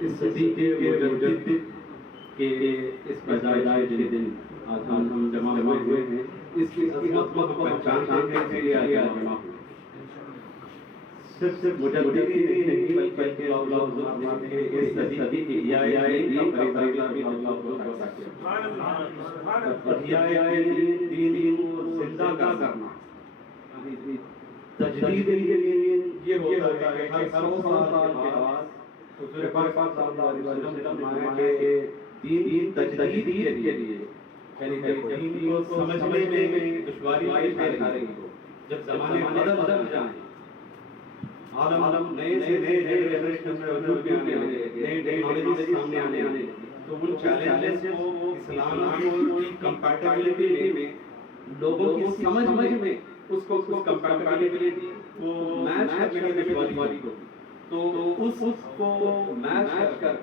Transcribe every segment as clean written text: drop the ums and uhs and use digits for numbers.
اس صدی کے مجدد کے اس پیدائش کے دن آج ہم جمع ہوئے ہیں، اس کی عظمت کو پہچاننے کے لیے آج جمع ہوئے۔ صرف مجدد ہی نہیں بلکہ اللہ فرماتے ہیں اس صدی کی احیاء دین کا فریضہ بھی اللہ کو عطا کیا۔ احیاء دین کو زندہ کرنا، تجدید دین یہ ہوتا ہے کہ ہر 100 سال کے بعد حضور پاک صلی اللہ علیہ وسلم نے فرمایا کہ دین تجدید کے لیے، یعنی دین کو سمجھنے میں دشواری پیش آ رہی ہو، جب زمانے بدل جائیں، عالم نئے سے نئے جنریشن میں وجود میں آنے لگے، نئے ٹیکنالوجی سامنے آنے لگے، تو ان چیلنجز کو اسلام کی کمپیٹیبلٹی میں، لوگوں کی سمجھ میں اس کمپیٹیبلٹی کو میچ کرنے میں دشواری ہوگی، تو اس کو میچ کر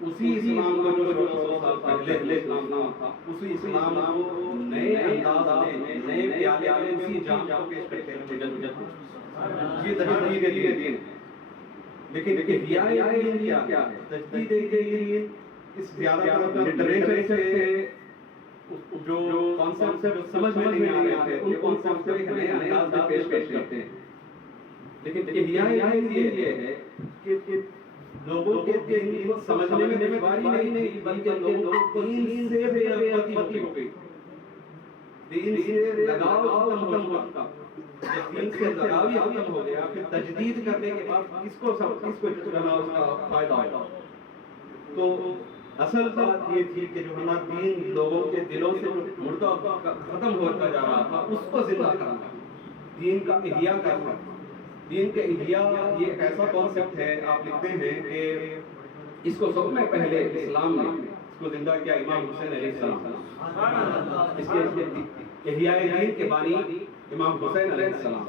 اسی اسلام کو جو 100 سال پہلے اسلام تھا، اسی اسلام کو نئے انداز میں، نئے پیالے میں اسی جام کو پیش کرتے ہیں یہ تجدید دین ہے۔ لیکن احیاء دین کیا ہے؟ تجدید دین اس زیادہ تر لٹریچر سے جو کانسیپٹ سمجھ میں نہیں آ رہے تھے، ان کانسیپٹ کو ایک نئے انداز میں پیش کرتے ہیں۔ لیکن احیاء دین یہ ہے کہ لوگوں کے دین کو سمجھنے میں دشواری نہیں بلکہ لوگوں کو دین سے بے رغبتی ہو گئی، دین سے لگاؤ ختم ہوا۔ جب دین سے لگاؤ ہی ختم ہو گیا، پھر تجدید کرنے کے بعد کس کو جانا اس کا فائدہ ہوگا؟ تو اصل بات یہ تھی کہ جو ہمارا دین لوگوں کے دلوں سے مردہ ختم ہوتا جا رہا تھا، اس کو زندہ کرنا، دین کا احیاء کرنا۔ دین کے احیاء یہ ایک ایسا کانسیپٹ ہے، آپ لکھتے ہیں کہ اس کو سب میں پہلے اسلام نے اس کو زندہ کیا امام حسین علیہ السلام، اس کے احیاء دین کے بانی امام حسین علیہ السلام۔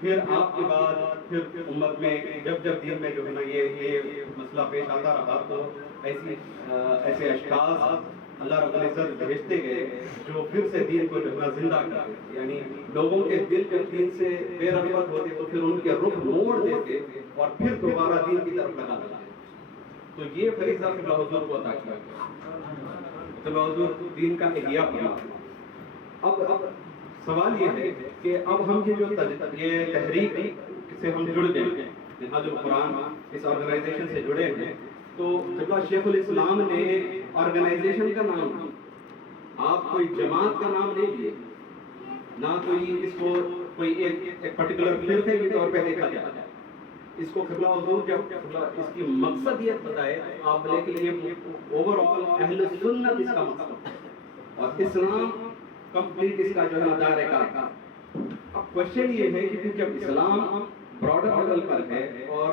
پھر آپ کے بعد پھر امت میں جب دین میں جو ہے نا یہ مسئلہ پیش آتا رہا، تو ایسے اشخاص اللہ رب العزت بھیجتے گئے جو پھر سے دین کو جو ہے زندہ کرتے، یعنی لوگوں کے دل جب دین سے بے رغبت ہوتے تو پھر ان کے رخ موڑ دیتے اور پھر دوبارہ دین کی طرف لگا دیتے۔ تو یہ فریضہ قبلہ حضور کو عطا کیا گیا، قبلہ حضور دین کا احیاء کیا۔ اب سوال یہ ہے کہ اب ہم یہ تحریک سے ہم جڑ گئے ہیں، منہاج القرآن اس آرگنائزیشن سے جڑے ہیں، تو جب شیخ الاسلام نے آرگنائزیشن کا نام، آپ کوئی جماعت کا نام نہیں لیے، نہ کوئی اس کو کوئی ایک پرٹیکولر فرقے کے طور پہ دیکھا جائے، اس کو قبلہ حضور جب اس کی مقصدیت بتائے آپ بولے کہ یہ اوور آل اہل سنت اس کا مقصد اور اسلام کمپلیٹ اس کا جو ہے دائرہ کار۔ اب کوشچن یہ ہے کہ جب اسلام براڈر لیول پر ہے اور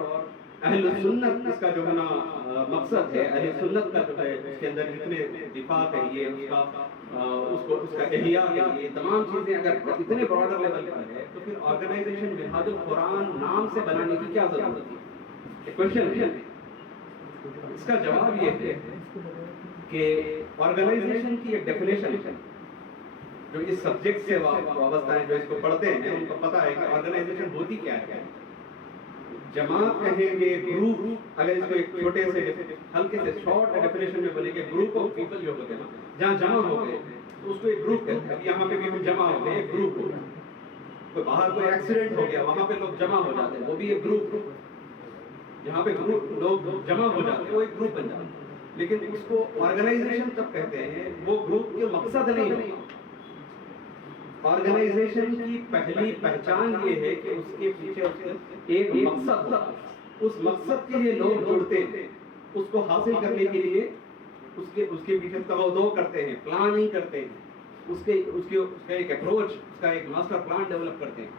اہل سنت اس کا جو ہے نا مقصد ہے، اہل سنت کا جو ہے اس کے اندر جتنے دفاع کریے اس کا احیاء کریے، تمام چیزیں اگر اتنے براڈر لیول پر ہے تو پھر آرگنائزیشن منہاج القرآن نام سے بنانے کی کیا ضرورت ہے؟ ایک کوشچن ہے۔ اس کا جواب یہ ہے کہ آرگنائزیشن کی ایک ڈیفینیشن جو اس سبجیکٹ سے وابستہ ہیں، جو اس کو پڑھتے ہیں ان کو پتا ہے کہ آرگنائزیشن ہوتی کیا ہے۔ جماعت کہیں گے، گروپ، اگر اس کو ایک چھوٹے سے ہلکے سے شارٹ ڈیفینیشن میں بولے کہ گروپ آف پیپل جو ہوتے ہیں جہاں جمع ہو گئے تو اس کو ایک گروپ کہتے ہیں۔ یہاں پہ بھی ہم جمع ہو گئے، ایک گروپ ہو گیا، کوئی باہر کوئی ایکسیڈنٹ ہو گیا وہاں پہ لوگ جمع ہو جاتے ہیں، وہ بھی ایک گروپ، جہاں پہ گروپ لوگ جمع ہو جاتے ہیں وہ ایک گروپ بن جاتا ہے۔ لیکن اس کو آرگنائزیشن تب کہتے ہیں، وہ گروپ کے مقصد نہیں ہوتا۔ آرگنائزیشن کی پہلی پہچان یہ ہے کہ اس کے پیچھے ایک مقصد ہوتا ہے، اس مقصد کے لیے لوگ جڑتے ہیں، اس کو حاصل کرنے کے لیے اس کے پیچھے توجہ کرتے ہیں، پلاننگ کرتے ہیں، اس کا ایک اپروچ، اس کا ایک ماسٹر پلان ڈیولپ کرتے ہیں،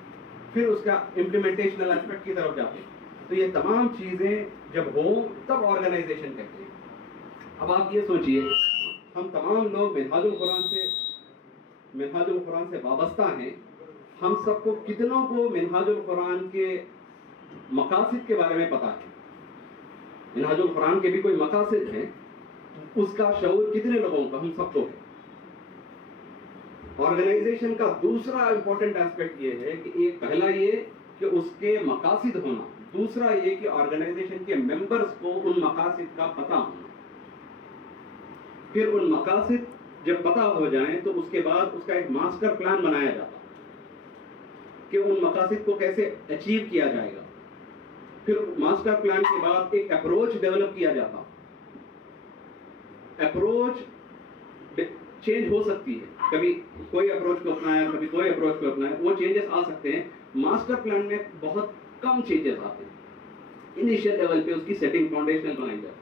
پھر اس کا امپلیمنٹیشنل ایسپیکٹ کی طرف جاتے ہیں۔ تو یہ تمام چیزیں جب ہوں تب آرگنائزیشن کہتے ہیں۔ اب آپ یہ سوچئے، ہم تمام لوگ منہاج القرآن سے منہاج القرآن سے وابستہ ہیں، ہم سب کو کتنوں کو منہاج القرآن کے مقاصد کے بارے میں پتہ ہے؟ منہاج القرآن کے بھی کوئی مقاصد ہیں، اس کا شعور کتنے لوگوں کا؟ ہم سب کو ہے۔ آرگنائزیشن کا دوسرا امپورٹنٹ ایسپیکٹ یہ ہے کہ ایک پہلا یہ کہ اس کے مقاصد ہونا، دوسرا یہ کہ آرگنائزیشن کے ممبرز کو ان مقاصد کا پتہ ہونا۔ پھر ان مقاصد جب پتہ ہو جائیں تو اس کے بعد اس کا ایک ماسٹر پلان بنایا جاتا کہ ان مقاصد کو کیسے اچیو کیا جائے گا۔ پھر ماسٹر پلان کے بعد ایک اپروچ ڈیولپ کیا جاتا۔ اپروچ چینج ہو سکتی ہے، کبھی کوئی اپروچ کو اپنایا، کبھی کوئی اپروچ کو اپنایا، وہ چینجز آ سکتے ہیں۔ ماسٹر پلان میں بہت کم چینجز آتے ہیں، انیشیل لیول پہ اس کی سیٹنگ فاؤنڈیشن بنائی جائے،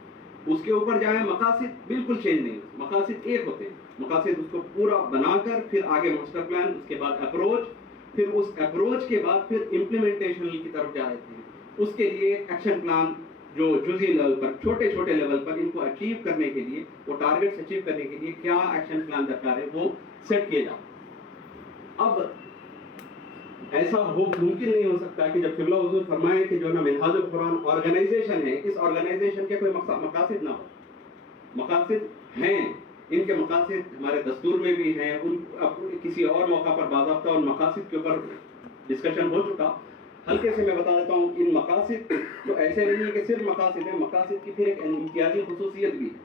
اس کے اوپر جائیں مقاصد بالکل چینج نہیں ہوتے، مقاصد ایک ہوتے ہیں، مقاصد اس کو پورا بنا کر پھر آگے ماسٹر پلان، اس کے بعد اپروچ، پھر اس اپروچ کے بعد پھر امپلیمنٹیشن کی طرف جاتے ہیں۔ اس کے لیے ایکشن پلان جو جزئی لیول پر، چھوٹے چھوٹے لیول پر ان کو اچیو کرنے کے لیے، وہ ٹارگیٹس اچیو کرنے کے لیے کیا ایکشن پلان درکار ہے وہ سیٹ کیے جاتے۔ اب ایسا ممکن نہیں ہو سکتا کہ جب قبلہ حضور فرمائے کہ جو نا منہاج القرآن آرگنائزیشن ہے، اس آرگنائزیشن کے کوئی مقاصد نہ ہو۔ مقاصد ہیں، ان کے مقاصد ہمارے دستور میں بھی ہیں، ان کسی اور موقع پر باضابطہ ان مقاصد کے اوپر ڈسکشن ہو چکا۔ ہلکے سے میں بتا دیتا ہوں، ان مقاصد تو ایسے نہیں ہے کہ صرف مقاصد ہیں، مقاصد کی پھر ایک امتیازی خصوصیت بھی ہے۔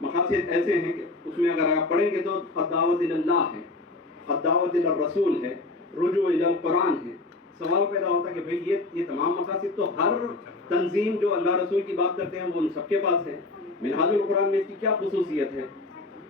مقاصد ایسے ہیں کہ اس میں اگر آپ پڑھیں گے تو الدعوۃ الی اللہ ہے، الدعوۃ الی الرسول ہے، رجوع الی القرآن ہے۔ سوال پیدا ہوتا ہے کہ بھئی یہ تمام مقاصد تو ہر تنظیم جو اللہ رسول کی بات کرتے ہیں وہ ان سب کے پاس ہے، منہاج القرآن میں اس کی کیا خصوصیت ہے؟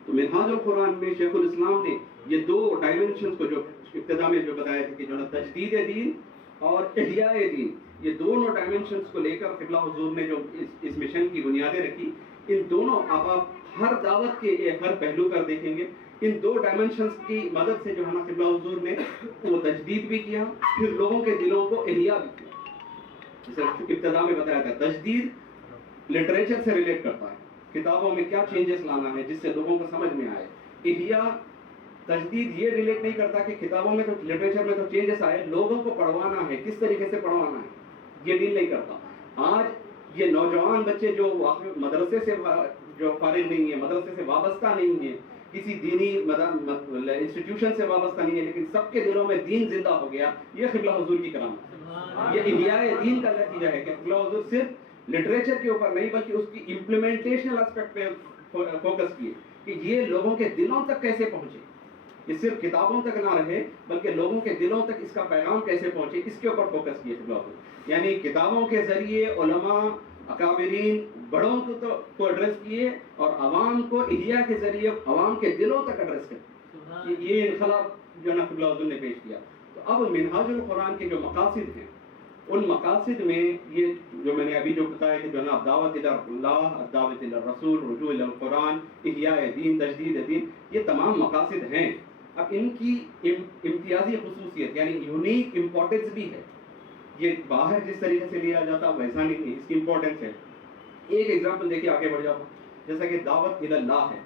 تو منہاج القرآن میں شیخ الاسلام نے یہ دو ڈائمنشنز کو جو ابتدا میں جو بتایا تھا کہ جو تجدید دین اور احیاء دین، یہ دونوں ڈائمنشنز کو لے کر قبلہ حضور نے جو اس مشن کی بنیادیں رکھی، ان دونوں آپ ہر دعوت کے ہر پہلو پر دیکھیں گے، ان دو ڈائمنشنز کی مدد سے جو ہے نا قبلہ حضور نے وہ تجدید بھی کیا، پھر لوگوں کے دلوں کو احیاء بھی کیا۔ جیسے ابتدا میں بتایا تھا، تجدید لٹریچر سے ریلیٹ کرتا ہے، کتابوں میں کیا چینجز لانا ہے جس سے لوگوں کو سمجھ میں آئے۔ احیاء تجدید یہ ریلیٹ نہیں کرتا کہ کتابوں میں تو لٹریچر میں تو چینجز آئے، لوگوں کو پڑھوانا ہے، کس طریقے سے پڑھوانا ہے، یہ ڈیل نہیں کرتا۔ آج یہ نوجوان بچے جو مدرسے سے جو فارغ نہیں ہیں، مدرسے سے وابستہ نہیں ہیں، کسی دینی انسٹیٹیوشن سے وابستہ نہیں ہے، لیکن سب کے دلوں میں دین زندہ ہو گیا، یہ قبلہ حضور کی کرامت، یہ احیاء دین کا نتیجہ ہے کہ قبلہ حضور صرف لٹریچر کے اوپر نہیں بلکہ اس کی امپلیمنٹیشنل اسپیکٹ پہ فوکس کیے کہ یہ لوگوں کے دلوں تک کیسے پہنچے، یہ صرف کتابوں تک نہ رہے بلکہ لوگوں کے دلوں تک اس کا پیغام کیسے پہنچے، اس کے اوپر فوکس کیے قبلہ حضور۔ یعنی کتابوں کے ذریعے علماء، اکابرین، بڑوں کو ایڈریس کیے، اور عوام کو احیاء کے ذریعے عوام کے دلوں تک ایڈریس کیے۔ یہ انقلاب جو نا قبلہ حضور نے پیش کیا۔ تو اب منہاج القرآن کے جو مقاصد ہیں، ان مقاصد میں یہ جو میں نے ابھی جو بتایا کہ جو نا دعوت الی اللہ، دعوت الی الرسول، رجوع الی القرآن، احیاء دین، تجدید دین، یہ تمام مقاصد ہیں۔ اب ان کی امتیازی خصوصیت یعنی یونیک امپورٹنس بھی ہے، یہ باہر جس طریقے سے لیا جاتا ویسا نہیں ہے، اس کی امپورٹنس ہے۔ ایک ایگزامپل دیکھیے، آگے بڑھ جاؤ، جیسا کہ دعوت الی اللہ ہے،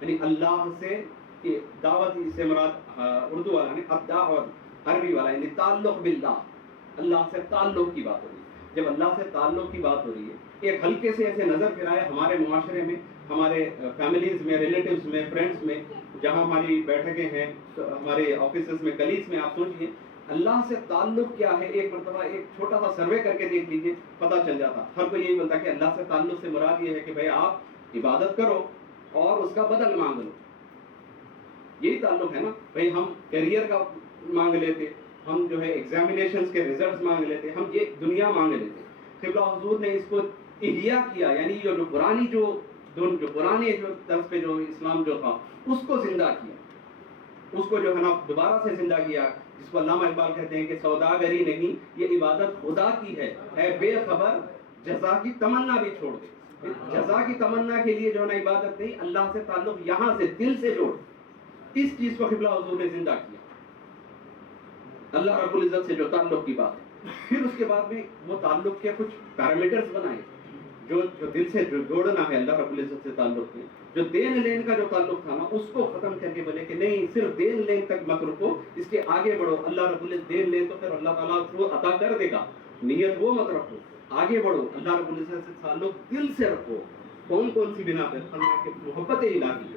یعنی اللہ سے دعوت سے مراد اردو والا نے ابدا، اور عربی والا یعنی تعلق باللہ، اللہ سے تعلق کی بات ہو رہی ہے۔ جب اللہ سے تعلق کی بات ہو رہی ہے، ایک ہلکے سے ایسے نظر پھرائے ہمارے معاشرے میں، ہمارے فیملیز میں، ریلیٹیوز میں، فرینڈس میں، جہاں ہماری بیٹھکیں ہیں، ہمارے آفیسز میں، کلیگز میں، آپ سوچئے اللہ سے تعلق کیا ہے۔ ایک مرتبہ ایک چھوٹا سا سروے کر کے دیکھ لیجیے، پتہ چل جاتا۔ ہر کوئی یہی بولتا کہ اللہ سے تعلق سے مراد یہ ہے کہ بھائی آپ عبادت کرو اور اس کا بدل مانگ لو، یہی تعلق ہے نا۔ بھائی ہم کیریئر کا مانگ لیتے، ہم جو ہے ایگزامینیشنز کے ریزلٹس مانگ لیتے، ہم یہ دنیا مانگ لیتے۔ قبلہ حضور نے اس کو احیاء کیا، یعنی جو پرانی جو پرانے جو طرز پہ جو اسلام جو تھا اس کو زندہ کیا، اس کو جو ہے نا دوبارہ سے زندہ کیا، جس کو علامہ اقبال کہتے ہیں کہ سوداگری نہیں یہ عبادت خدا کی ہے، اے بے خبر جزا کی تمنا بھی چھوڑ دے۔ جزا کی تمنا کے لیے جو ہے نا عبادت نہیں، اللہ سے تعلق یہاں سے دل سے جوڑ، اس چیز کو قبلہ حضور نے زندہ کیا، اللہ رب العزت سے جو تعلق کی بات ہے۔ پھر اس کے بعد میں وہ تعلق کے کچھ پیرامیٹرز بنائے جو دل سے جو جوڑنا ہے اللہ رب العزت سے تعلق میں، جو دین لین کا جو تعلق تھا نا اس کو ختم کر کے بولے کہ نہیں صرف دین لین تک مت رکو، اس کے آگے بڑھو. اللہ رب العزت دین لین تو پھر اللہ تعالیٰ کو عطا کر دے گا، نیت وہ مت رکھو، آگے بڑھو. اللہ رب العزت سے تعلق دل سے رکھو. کون سی بنا پہ؟ فرمایا کہ محبت الہی،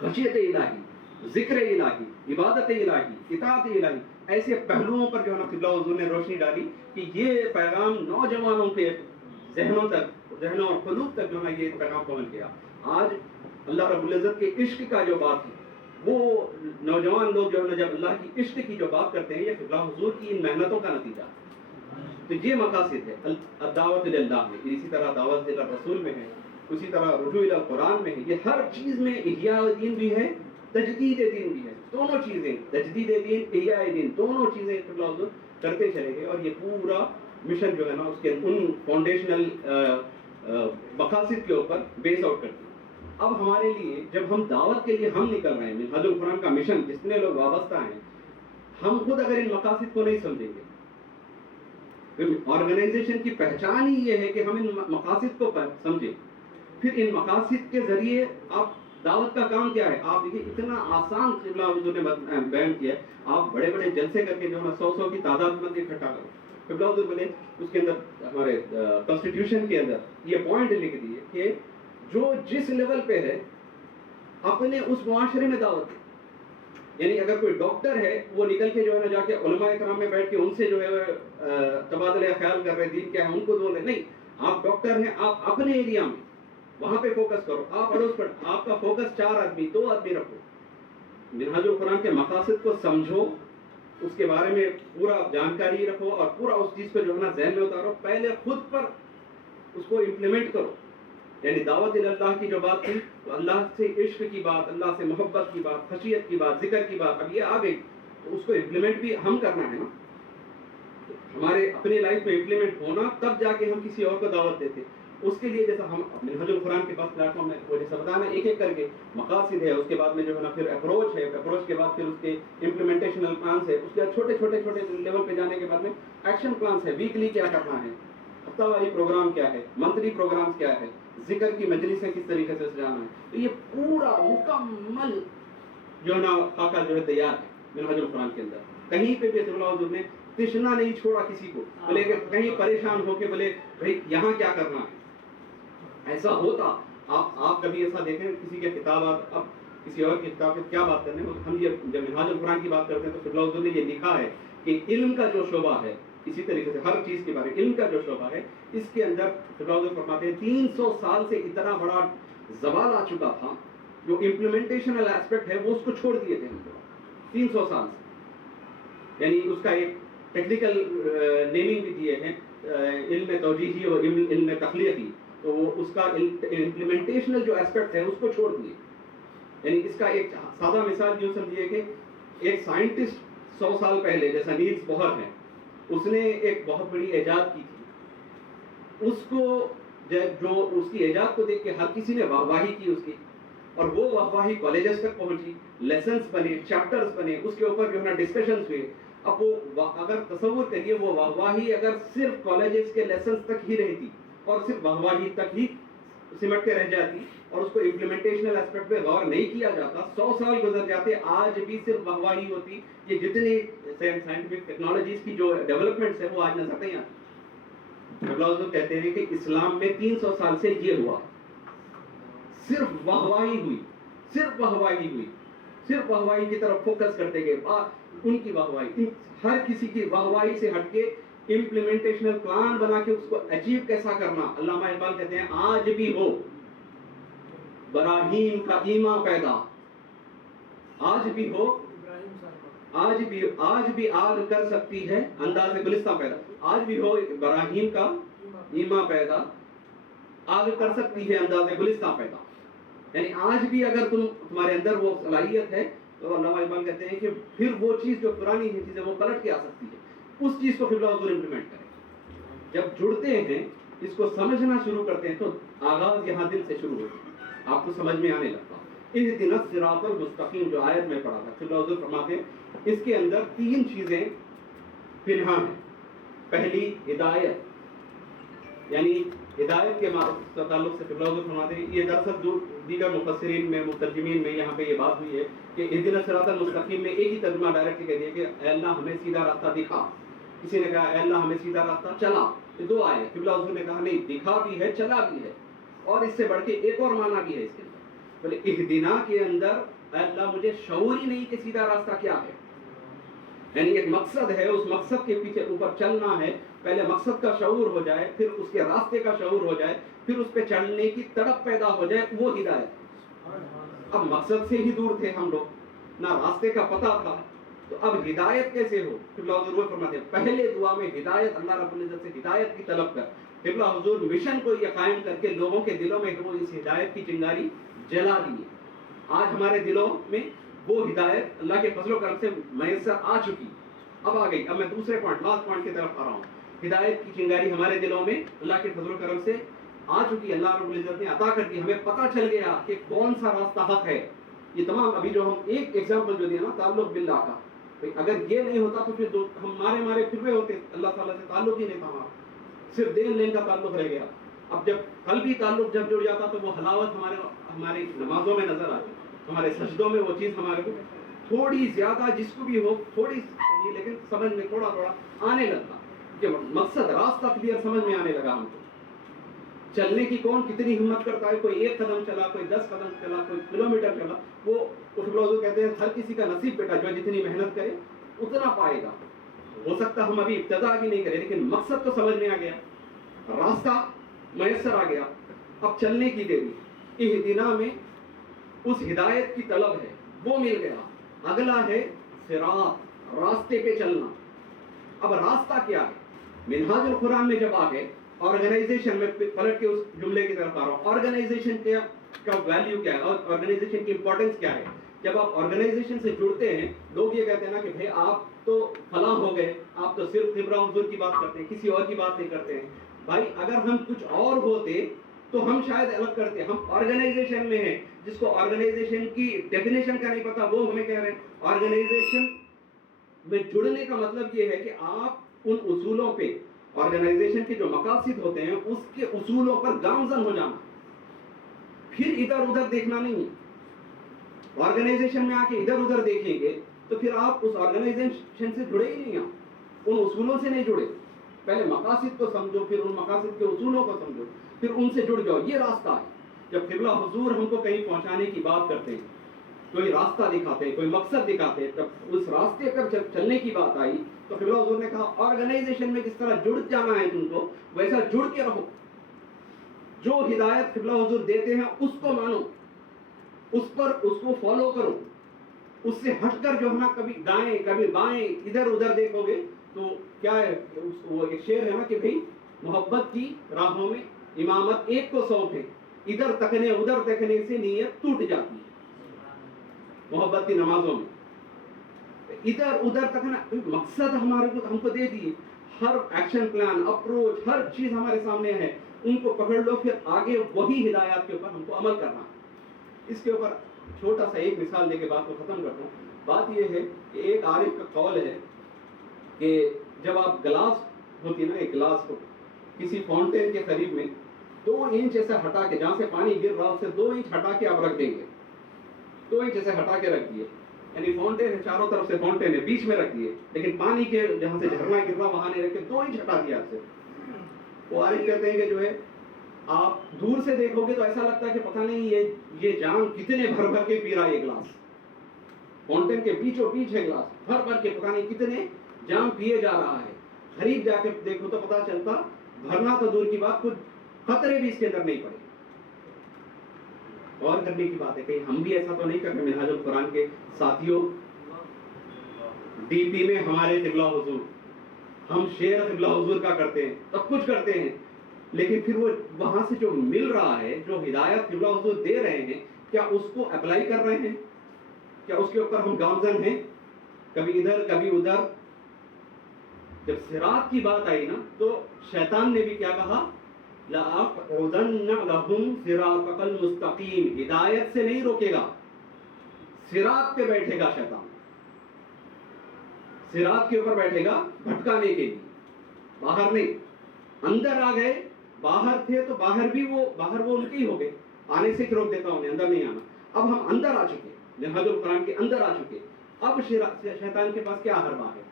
خشیت الہی، ذکر الہی، عبادت الہی، اطاعت الہی، ایسے پہلوؤں پر جو ہے نا قبلہ حضور نے روشنی ڈالی کہ یہ پیغام نوجوانوں کے ذہنوں اور قلوب تک جو ہے یہ پیغام پہنچ گیا. آج اللہ رب العزت کے عشق کا جو بات ہے وہ نوجوان لوگ جو ہے نا جب اللہ کی عشق کی جو بات کرتے ہیں یہ قبلہ حضور کی ان محنتوں کا نتیجہ ہے. تو یہ مقاصد ہے الدعوت اللہ میں، اسی طرح دعوت رسول میں ہے، اسی طرح رجوع الی القرآن میں ہے. یہ ہر چیز میں احیاء دین بھی ہے، تجدید دین بھی ہے. دونوں چیزیں، تجدید دین، احیاء دین، دونوں چیزیں قبلہ حضور کرتے چلے گئے. اور یہ پورا مشن جو ہے نا اس کے ان فاؤنڈیشنل مقاصد کے اوپر بیس آؤٹ کرتی ہے. اب ہمارے لیے جب ہم دعوت کے لیے ہم نکل رہے ہیں، منہاج القرآن کا مشن جتنے لوگ وابستہ ہیں، ہم خود اگر ان مقاصد کو نہیں سمجھیں گے، آرگنائزیشن کی پہچان ہی یہ ہے کہ ہم ان مقاصد کو سمجھیں. پھر ان مقاصد کے ذریعے آپ دعوت کا کام کیا ہے؟ آپ دیکھیے اتنا آسان قبلہ حضور نے بیان کیا ہے. آپ بڑے بڑے جلسے کر کے جو ہے 100 کی تعداد میں اکٹھا کرو. قبلہ حضور بولے اس کے اندر ہمارے کانسٹیٹیوشن کے اندر یہ پوائنٹ لکھ دیے کہ جو جس لیول پہ ہے اپنے اس معاشرے میں دعوت ہے. یعنی اگر کوئی ڈاکٹر ہے وہ نکل کے جو ہے نا جا کے علماء کرام میں بیٹھ کے ان سے جو ہے تبادلہ خیال کر رہے دین کیا ہے ان کو بول رہے نہیں. آپ ڈاکٹر ہیں، آپ اپنے ایریا میں وہاں پہ فوکس کرو. آپ اڑوس پر آپ کا فوکس 4 آدمی 2 آدمی رکھو. منہاج القرآن کے مقاصد کو سمجھو، اس کے بارے میں پورا جانکاری رکھو اور پورا اس چیز کو جو ہے نا ذہن میں اتارو. پہلے خود پر اس کو امپلیمنٹ کرو. یعنی دعوت اللہ کی جو بات تھی تو اللہ سے عشق کی بات، اللہ سے محبت کی بات، خشیت کی بات، ذکر کی بات اب یہ آ گئی تو اس کو امپلیمنٹ بھی ہم کرنا ہے نا. ہمارے اپنے لائف میں امپلیمنٹ ہونا تب جا کے ہم کسی اور کو دعوت دیتے. اس کے لیے جیسا ہم منہاج القرآن کے پاس پلیٹ فارم ہے وہ جیسا بتانا ایک ایک کر کے مقاصد ہے، اس کے بعد میں جو ہے نا پھر اپروچ ہے، اپروچ کے بعد پھر اس کے امپلیمنٹیشنل پلانس ہے، اس کے بعد چھوٹے لیول پہ جانے کے بعد میں ایکشن پلانس ہے، ویکلی کیا کرنا ہے، ہفتہ واری پروگرام کیا ہے، منتھلی پروگرامز کیا ہے، ذکر کی مجلسیں کس طریقے سے سجانا ہے. تو یہ پورا مکمل جو ہے نا خاکہ جو ہے تیار ہے منہاج القرآن کے اندر. کہیں پہ بھی قبلہ حضور نے تشنا نہیں چھوڑا کسی کو، بولے کہ کہیں پریشان ہو کے بولے بھائی یہاں کیا کرنا ہے. ایسا ہوتا آپ کبھی ایسا دیکھیں کسی کے کتابات، اب کسی اور کی کتاب کیا بات کرنے، ہم یہ جب منہاج القرآن کی بات کرتے ہیں تو قبلہ حضور نے یہ لکھا ہے کہ علم کا جو شعبہ ہے، اسی طریقے سے ہر چیز کے بارے علم کا جو شعبہ ہے اس کے اندر قبلہ حضور فرماتے ہیں 300 سال سے اتنا بڑا زوال آ چکا تھا، جو امپلیمنٹیشنل ایسپیکٹ ہے وہ اس کو چھوڑ دیے تھے ہم لوگ 300 سال سے. یعنی اس کا ایک ٹیکنیکل نیمنگ بھی دیے ہیں، علم توجیہی اور علم تخلیقی. تو وہ اس کا امپلیمنٹیشنل جو ایسپیکٹ ہے اس کو چھوڑ دیے. یعنی اس کا ایک سادہ مثال یوں سمجھیے کہ ایک سائنٹسٹ 100 سال پہلے جیسا نیلس بوہر ہے، اس نے ایک بہت بڑی ایجاد کی تھی. اس کو جو اس کی ایجاد کو دیکھ کے ہر کسی نے واہواہی کی اس کی، اور وہ واہواہی کالجز تک پہنچی، لیسنس بنے، چیپٹرز بنے، اس کے اوپر جو ہے نا ڈسکشنز ہوئے. اب وہ اگر تصور کریے وہ واہواہی اگر صرف کالجز کے لیسنس تک ہی رہتی اور صرف واہواہی تک ہی سمٹ کے رہ جاتی اور اس کو امپلیمنٹیشنل ایسپیکٹ پہ غور نہیں کیا جاتا، 100 سال گزر جاتے، آج بھی صرف واہواہی ہوتی. یہ جتنی سائنٹیفک ٹیکنالوجیز کی جو ڈیولپمنٹس ہے وہ آج نظر نہیں آتی. قبلہ حضور کہتے ہیں کہ اسلام میں 300 سال سے یہ ہوا، صرف واہواہی ہوئی، صرف واہواہی ہوئی، صرف واہواہی کی طرف فوکس کرتے گئے. ان کی واہواہی، ہر کسی کی واہواہی سے ہٹ کے امپلیمنٹیشنل پلان بنا کے اس کو اچیو کیسا کرنا. علامہ اقبال کہتے ہیں آج بھی ہو براہیم کا ایما پیدا، آج بھی ہو، آج بھی آگ کر سکتی ہے انداز گلستہ پیدا. آج بھی ہو براہیم کا ایما پیدا، آگ کر سکتی ہے انداز گلستہ پیدا. یعنی آج بھی اگر تمہارے اندر وہ صلاحیت ہے تو علامہ اقبال کہتے ہیں کہ پھر وہ چیز جو پرانی چیز ہے وہ پلٹ کے آ سکتی ہے. اس چیز کو قبلہ حضور امپلیمنٹ کریں. جب جڑتے ہیں اس کو سمجھنا شروع کرتے ہیں تو آغاز یہاں دل سے شروع ہوتی ہے، آپ کو سمجھ میں آنے لگتا. اہدنا الصراط المستقیم جو آیت میں پڑھا تھا، قبلہ حضور فرماتے ہیں اس کے اندر 3 چیزیں پنہاں ہیں. پہلی ہدایت، یعنی ہدایت کے تعلق سے قبلہ حضور فرماتے ہیں، یہ دراصل دیگر مفسرین میں مترجمین میں یہاں پہ یہ بات ہوئی ہے کہ اہدنا الصراط المستقیم میں ایک ہی ترجمہ ڈائریکٹ کہہ دیا کہ اے اللہ ہمیں سیدھا راستہ دکھا. کسی نے کہا اے اللہ ہمیں سیدھا راستہ چلا. یہ دو آئے. قبلہ حضور نے کہا نہیں، دکھا بھی ہے چلا بھی ہے، اور اس سے بڑھ کے ایک اور معنی بھی ہے اس کے اندر. بولے اہدنا کے اندر اے اللہ مجھے شعور ہی نہیں کہ سیدھا راستہ کیا ہے. یعنی ایک مقصد ہے، اس مقصد کے پیچھے اوپر چلنا ہے. پہلے مقصد کا شعور ہو جائے، پھر اس کے راستے کا شعور ہو جائے، پھر اس پہ چڑھنے کی تڑپ پیدا ہو جائے، وہ ہدایت. اب مقصد سے ہی دور تھے ہم لوگ، نہ راستے کا پتہ تھا، تو اب ہدایت کیسے ہو؟ قبلہ حضور وہ فرماتے ہیں پہلے دعا میں ہدایت، اللہ رب العزت سے ہدایت کی طلب کر. قبلہ حضور مشن کو یہ قائم کر کے لوگوں کے دلوں میں وہ اس ہدایت کی چنگاری جلا دیے. آج ہمارے دلوں میں وہ ہدایت اللہ کے فضل و کرم سے میسر آ چکی. اب آ گئی. اب میں دوسرے پوائنٹ، لاسٹ پوائنٹ کی طرف آ رہا ہوں. ہدایت کی چنگاری ہمارے دلوں میں اللہ کے فضل و کرم سے آ چکی. اللہ رب العزت نے عطا کر دی. ہمیں پتہ چل گیا کہ کون سا راستہ حق ہے. یہ تمام ابھی جو ہم ایک ایگزامپل جو دیا نا تعلق باللہ کا، اگر یہ نہیں ہوتا تو پھر ہم مارے پھر رہے ہوتے. اللہ تعالیٰ سے تعلق ہی نہیں تھا ہمارا، صرف دین لین کا تعلق رہ گیا. اب جب قلبی تعلق جب جڑ جاتا تو وہ حلاوت ہماری نمازوں میں نظر آتی، ہمارے سجدوں میں وہ چیز ہمارے کو تھوڑی زیادہ، جس کو بھی ہو تھوڑی صحیح لیکن سمجھ میں تھوڑا آنے لگتا کہ مقصد راستہ کلیئر سمجھ میں آنے لگا. ہم کو چلنے کی کون کتنی ہمت کرتا ہے، کوئی 1 قدم چلا، کوئی 10 قدم چلا، کوئی کلومیٹر چلا. وہ قبلہ حضور کہتے ہیں ہر کسی کا نصیب بیٹا جو جتنی محنت کرے اتنا پائے گا. ہو سکتا ہم ابھی ابتدا بھی نہیں کریں لیکن مقصد تو سمجھ میں آ گیا، راستہ میسر آ گیا. اب چلنے کی دیری. اہدنا میں اس ہدایت کی طلب ہے، وہ مل گیا. اگلا ہے صراط، راستے پہ چلنا. اب راستہ کیا ہے؟ منہاج القرآن میں جب آ گئے آرگنائزیشن میں پلٹ کے اس جملے کی طرف آ رہا ہوں. آرگنائزیشن کا ویلیو کیا ہے اور آرگنائزیشن کی امپورٹنس کیا ہے؟ جب آپ آرگنائزیشن سے جڑتے ہیں لوگ یہ کہتے ہیں نا کہ بھائی آپ تو فلاں ہو گئے، آپ تو صرف قبلہ حضور کی بات کرتے ہیں، کسی اور کی بات نہیں کرتے ہیں. بھائی اگر ہم کچھ اور ہوتے تو ہم شاید الگ کرتے. ہم آرگنائزیشن میں ہیں، جس کو آرگنائزیشن کی ڈیفینیشن کا نہیں پتا وہ ہمیں کہہ رہے ہیں. آرگنائزیشن میں جڑنے کا مطلب یہ ہے کہ آپ ان اصولوں پہ، آرگنائزیشن کے جو مقاصد ہوتے ہیں اس کے اصولوں پر گامزن ہو جانا، پھر ادھر ادھر دیکھنا نہیں ہے. آرگنائزیشن میں آ کے ادھر ادھر دیکھیں گے تو پھر آپ اس آرگنائزیشن سے جڑے ہی نہیں، آپ ان اصولوں سے نہیں جڑے. پہلے مقاصد کو سمجھو، پھر ان مقاصد کے اصولوں کو سمجھو، پھر ان سے جڑ جاؤ. یہ راستہ ہے. جب قبلہ حضور ہم کو کہیں پہنچانے کی بات کرتے ہیں، کوئی راستہ دکھاتے ہیں، کوئی مقصد دکھاتے ہیں، جب اس راستے پر چلنے کی بات آئی تو قبلہ حضور نے کہا آرگنائزیشن میں جس طرح جڑ جانا ہے تم کو ویسا جڑ کے رہو. جو ہدایت قبلہ حضور دیتے ہیں اس کو مانو، اس کو فالو کرو. اس سے ہٹ کر جو ہے نا کبھی دائیں کبھی بائیں ادھر ادھر دیکھو گے تو کیا ہے، وہ ایک شعر ہے نا کہ بھئی محبت کی راہوں میں امامت ایک کو سونپ ہے، ادھر تکنے ادھر دیکھنے سے نیت ٹوٹ جاتی ہے. محبت کی نمازوں میں ادھر ادھر تکنا، مقصد ہمارے کو ہم کو دے دیے، ہر ایکشن پلان، اپروچ، ہر چیز ہمارے سامنے ہے، ان کو پکڑ لو، پھر آگے وہی ہدایات کے اوپر ہم کو عمل کرنا. اس کے اوپر چھوٹا سا ایک مثال دے کے بات کو ختم کرتا ہوں. بات یہ ہے کہ ایک عارف کا قول ہے کہ جب آپ گلاس ہوتی ہے نا، ایک گلاس کو کسی فاؤنٹین کے قریب میں 2 انچ ایسا ہٹا کے، جہاں سے پانی گر رہا اسے 2 انچ ہٹا کے آپ رکھ دیں گے. 2 انچ ایسے ہٹا کے رکھ دیے، یعنی فاؤنٹین ہے، چاروں طرف سے فاؤنٹین ہے، بیچ میں رکھ دیے، لیکن پانی کے جہاں سے جھرنا گر رہا وہاں نہیں رکھ کے 2 انچ ہٹا دیا آپ سے. وہ عارف کہتے ہیں کہ جو ہے آپ دور سے دیکھو گے تو ایسا لگتا ہے کہ پتہ نہیں یہ جام کتنے بھر بھر کے پی رہا ہے. یہ گلاس فاؤنٹین کے بیچوں بیچ ہے، گلاس بھر بھر کے پتہ نہیں کتنے جام پیے جا رہا ہے. قریب جا کے دیکھو تو پتہ چلتا بھرنا تو دور کی بات، کچھ قطرے بھی اس کے اندر نہیں پڑے. اور کرنے کی بات ہے کہ ہم بھی ایسا تو نہیں کرتے. منہاج القرآن کے ساتھیوں، ڈی پی میں ہمارے قبلہ حضور، ہم شیئر قبلہ حضور کا کرتے ہیں، سب کچھ کرتے ہیں، لیکن پھر وہ وہاں سے جو مل رہا ہے، جو ہدایت قبلہ حضور دے رہے ہیں، کیا اس کو اپلائی کر رہے ہیں؟ کیا اس کے اوپر ہم گامزن ہیں؟ کبھی ادھر کبھی ادھر. جب صراط کی بات آئی نا تو شیطان نے بھی کیا کہا؟ لَأَقْعُدَنَّ لَهُمْ صِرَاطَكَ الْمُسْتَقِيمَ. ہدایت سے نہیں روکے گا، صراط پہ بیٹھے گا شیطان، صراط کے اوپر بیٹھے گا بھٹکانے کے لیے. باہر نہیں، اندر آ گئے باہر تھے تو باہر وہ ان کے ہی ہو گئے, آنے سے روک دیتا ہوں, اندر نہیں آنا. اب ہم اندر آ چکے, منہاج القرآن کے اندر آ چکے, اب شیطان کے پاس کیا حربہ ہے,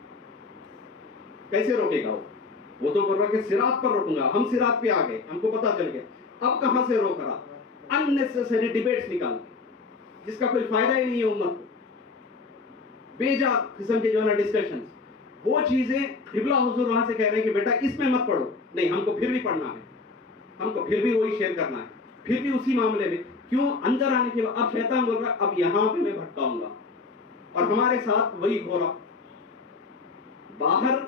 کیسے روکے گا وہ تو بول رہا کہ صراط پر روکوں گا. ہم صراط پہ آ گئے, ہم کو پتا چل گیا. اب کہاں سے روک رہا, unnecessary debates نکال کے جس کا کوئی فائدہ ہی نہیں ہے امت کو, بیجا قسم کے جو ہے نا ڈسکشنز, وہ چیزیں قبلہ حضور وہاں سے کہہ رہے ہیں کہ بیٹا اس میں مت پڑھو. نہیں, ہم کو پھر بھی پڑھنا ہے, ہم کو پھر بھی وہی شیئر کرنا ہے, پھر بھی اسی معاملے میں. کیوں؟ اندر آنے کے بعد اب شیطان بول رہا ہے اب یہاں پہ میں بھٹکاؤں گا, اور ہمارے ساتھ وہی ہو رہا. باہر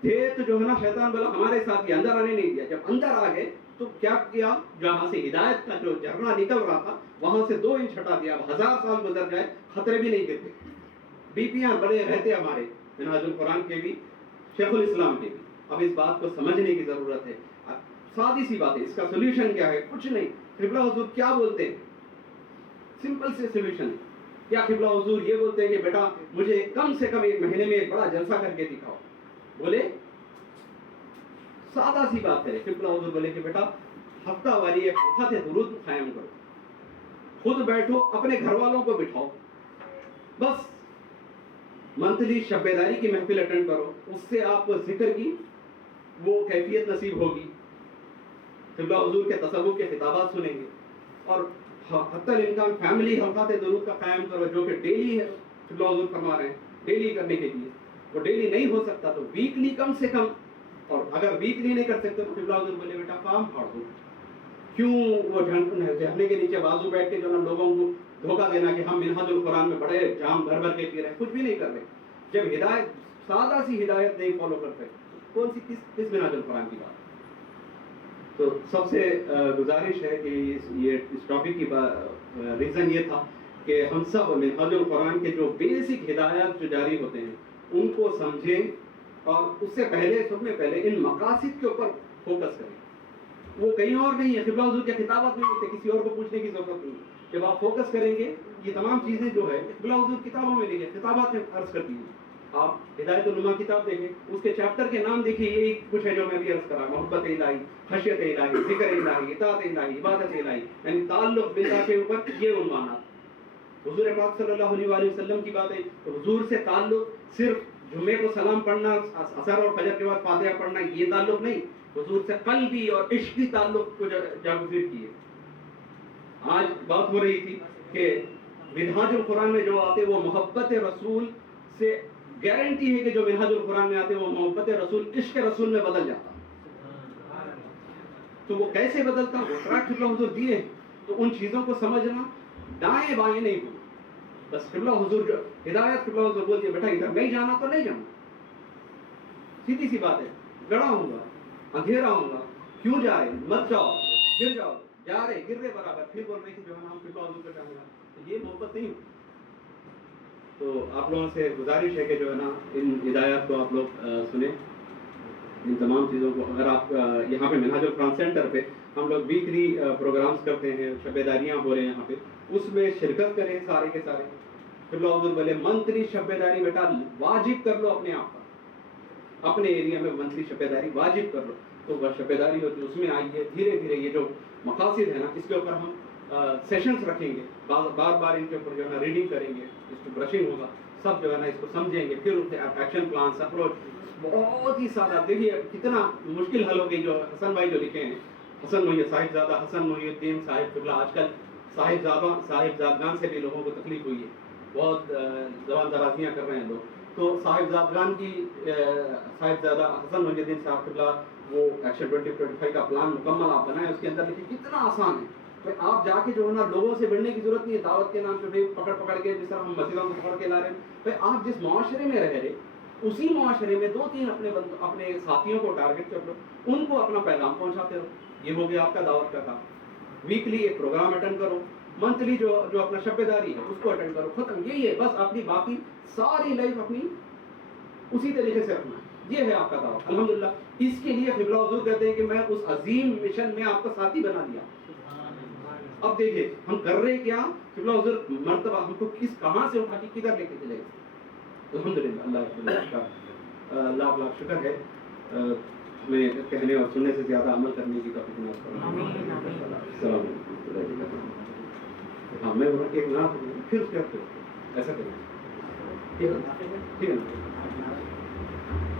تھے تو جو ہے نا شیطان بولا ہمارے ساتھ یہ اندر آنے نہیں دیا. جب اندر آ گئے تو کیا کیا, جہاں سے ہدایت کا جو جھرنا نکل رہا تھا وہاں سے 2 انچ ہٹا دیا. اب 1000 سال گزر جائے خطرے بھی نہیں گرتے. بی پیاں بڑے رہتے ہمارے منہاج القرآن کے بھی, شیخ الاسلام کے بھی. اب اس بات کو سمجھنے کی ضرورت ہے. سادی سی بات ہے, اس کا سولوشن کیا ہے؟ کچھ نہیں. قبلہ حضور کیا بولتے ہیں؟ سمپل سے سولوشن ہے. کیا قبلہ حضور یہ بولتے ہیں کہ بیٹا مجھے کم سے کم 1 مہینے میں ایک بڑا جلسہ کر کے دکھاؤ؟ بولے سادہ سی بات ہے. قبلہ حضور بولے کہ بیٹا ہفتہ واری ایک وقت درود قائم کرو, خود بیٹھو, اپنے گھر والوں کو بٹھاؤ, بس منتھلی شب بیداری کی محفل اٹینڈ کرو. اس سے آپ کو ذکر کی وہ کیفیت نصیب ہوگی. قبلہ حضور کے تصوف کے خطابات سنیں گے, اور حتی الامکان فیملی حلقات درود کا قائم کرو جو کہ ڈیلی ہے. قبلہ حضور فرما رہے ہیں ڈیلی کرنے کے لیے. وہ ڈیلی نہیں ہو سکتا تو ویکلی کم سے کم, اور اگر ویکلی نہیں کر سکتے تو قبلہ حضور بولے بیٹا کام پھاڑ دو. کیوں وہ جھرنے کے نیچے بازو بیٹھ کے جو نا لوگوں کو دھوکہ دینا کہ ہم منہاج القرآن میں بڑے جام بھر بھر کے پی رہے ہیں, کچھ بھی نہیں کر رہے. جب ہدایت, سادہ سی ہدایت نہیں فالو کرتے, کون سی کس منہاج القرآن کی بات؟ تو سب سے گزارش ہے کہ اس ٹاپک کی ریزن یہ تھا کہ ہم سب منہاج القرآن کے جو بیسک ہدایات جو جاری ہوتے ہیں ان کو سمجھیں, اور اس سے پہلے سب میں پہلے ان مقاصد کے اوپر فوکس کریں. وہ کہیں اور نہیں ہے, قبلہ حضور کے خطابات میں ہوتے, کسی اور کو پوچھنے کی ضرورت نہیں. جب آپ فوکس کریں گے یہ تمام چیزیں جو ہے قبلہ حضور کتابوں میں نہیں ہے, خطابات میں عرض کرتی ہیں. آپ ہدایت النما کتاب دیکھیں, اس کے چیپٹر کے نام دیکھیے, یہی کچھ ہے جو میں بھی عرض کر رہا ہوں. محبت الہی, خشیت الہی, ذکر الہی, اطاعت الہی, عبادت الہی, یعنی تعلق باللہ کے اوپر یہ عنوانات. حضور پاک صلی اللہ علیہ وسلم کی بات ہے تو حضور سے تعلق صرف جمعے کو سلام پڑھنا, عصر اور فجر کے بعد فاتحہ پڑھنا, یہ تعلق نہیں. حضور سے قلبی اور عشقی تعلق کو جاگزیر کیے. آج بات ہو رہی تھی کہ منہاج القرآن میں جو آتے وہ محبت رسول سے گارنٹی ہے کہ جو منہاج القرآن میں آتے وہ محبت رسول عشق رسول میں بدل جاتا. تو وہ کیسے بدلتا, وہ ٹریک قبلہ حضور دیے ہیں. تو ان چیزوں کو سمجھنا, دائیں بائیں نہیں ہونا, بس قبلہ حضور جو ہدایت قبلہ حضور بولتی ہے بیٹا ادھر نہیں جانا تو نہیں جانا. سیدھی سی بات ہے. گڑا ہوں گا, اندھیرا ہوں گا, کیوں جا رہے, مت جاؤ, گر جاؤ, جا رہے گر رہے برابر, پھر بول رہے کہ جو ہے نا ہم قبلہ حضور پہ جانا, تو یہ محبت نہیں ہوتی. تو آپ لوگوں سے گزارش ہے کہ جو ہے نا ان ہدایات کو آپ لوگ سنیں, ان تمام چیزوں کو. اگر آپ یہاں پہ منہاج القرآن سینٹر پہ ہم لوگ ویکلی پروگرامز کرتے ہیں, شب بیداریاں ہو رہے ہیں یہاں پہ, اس میں شرکت کریں سارے کے سارے. قبلہ حضور بولے منتری شب بیداری بیٹا واجب کر لو اپنے آپ پر, اپنے ایریا میں منتری شب بیداری واجب کر لو. تو وہ شب بیداری ہوتی ہے, اس میں آئیے دھیرے دھیرے. یہ جو مقاصد ہے نا اس کے اوپر ہم سیشنز رکھیں گے, بار بار ان کے اوپر جو ہے نا ریڈنگ کریں گے, اس کو برشنگ ہوگا, سب جو ہے نا اس کو سمجھیں گے, پھر اس کے ایکشن پلانس, اپروچ بہت ہی سادہ. دیکھیے کتنا مشکل حل ہو گئی جو حسن بھائی جو لکھے ہیں, حسن محی صاحب زادہ حسن محی الدین صاحب قبلہ. آج کل صاحب زادگان سے بھی لوگوں کو تکلیف ہوئی ہے, بہت زبان درازیاں کر رہے ہیں لوگ. تو صاحب زادگان کی صاحب زادہ حسن محی الدین صاحب قبلہ وہ ایکشن 2025 کا پلان مکمل آپ بنائیں, اس کے اندر لکھیں. کتنا آسان ہے. تو آپ جا کے جو ہے نا لوگوں سے بڑھنے کی ضرورت نہیں ہے. دعوت کے نام پہ پکڑ کے, جس طرح ہم مسجدوں کو پکڑ کے لا رہے ہیں, بھائی آپ جس معاشرے میں رہ رہے اسی معاشرے میں 2-3 اپنے ساتھیوں کو ٹارگٹ کر لو, ان کو اپنا پیغام پہنچاتے رہو. یہ ہو گیا آپ کا دعوت کا کام. ویکلی ایک پروگرام اٹینڈ کرو, منتھلی جو اپنا شب بیداری ہے اس کو اٹینڈ کرو, ختم. یہی ہے بس. اپنی باقی ساری لائف اپنی اسی طریقے سے رکھنا ہے. یہ ہے آپ کا دعوت. الحمدللہ اس کے لیے قبلہ حضور کہتے ہیں کہ میں اس عظیم مشن میں آپ کا ساتھی بنا دیا. اب دیکھیے ہم کر رہے کیا, قبلہ حضور مرتبہ ہم کو کہاں سے اٹھا کے کدھر لے کے چلے گئے. الحمدللہ اللہ لاکھ لاکھ شکر ہے. میں کہنے اور سننے سے زیادہ عمل کرنے کی توفیق نصیب فرمائے. السلام علیکم. ہاں میں ایک نعت پھر کیا ایسا کریں ٹھیک ہے نا.